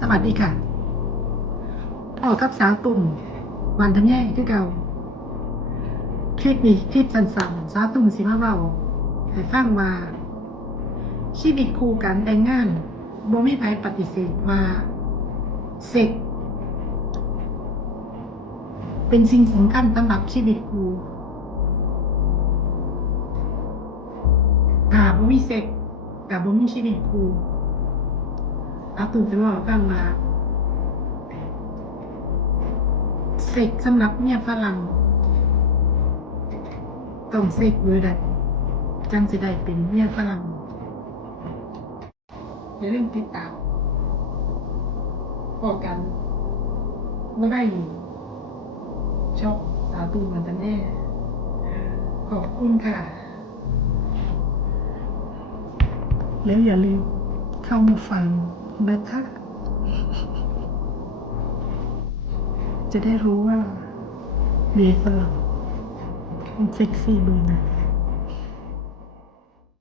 สวัสดีค่ะออกกับสาวตุ่มวันทำแย่คือเก่าคลิปนี้คลิปสั้นๆสาวตุ่มสิมาเบาให้ฟังว่าชีวิตคู่กันแต่งงานบ่มีใครปฏิเสธว่าเซ็กเป็นสิ่งสำคัญสำหรับชีวิตคู่ถ้าบ่มีเซ็กกับบ่มีชีวิตคู่ สาตุ่มจะบอกฟังว่าเซ็กสำหรับเมียฝรั่งต้องเซ็กเวอร์ใดจังสิได้เป็นเมียฝรั่งอย่าลืมติดตามพอกันไม่ได้อยู่ชอบสาวตูมันแต่แน่ ขอบคุณค่ะ แล้วอย่าลืมเข้ามาฟัง นะคะ จะได้รู้ว่าเมียฝรั่งมันเซ็กซี่เบอร์ไหน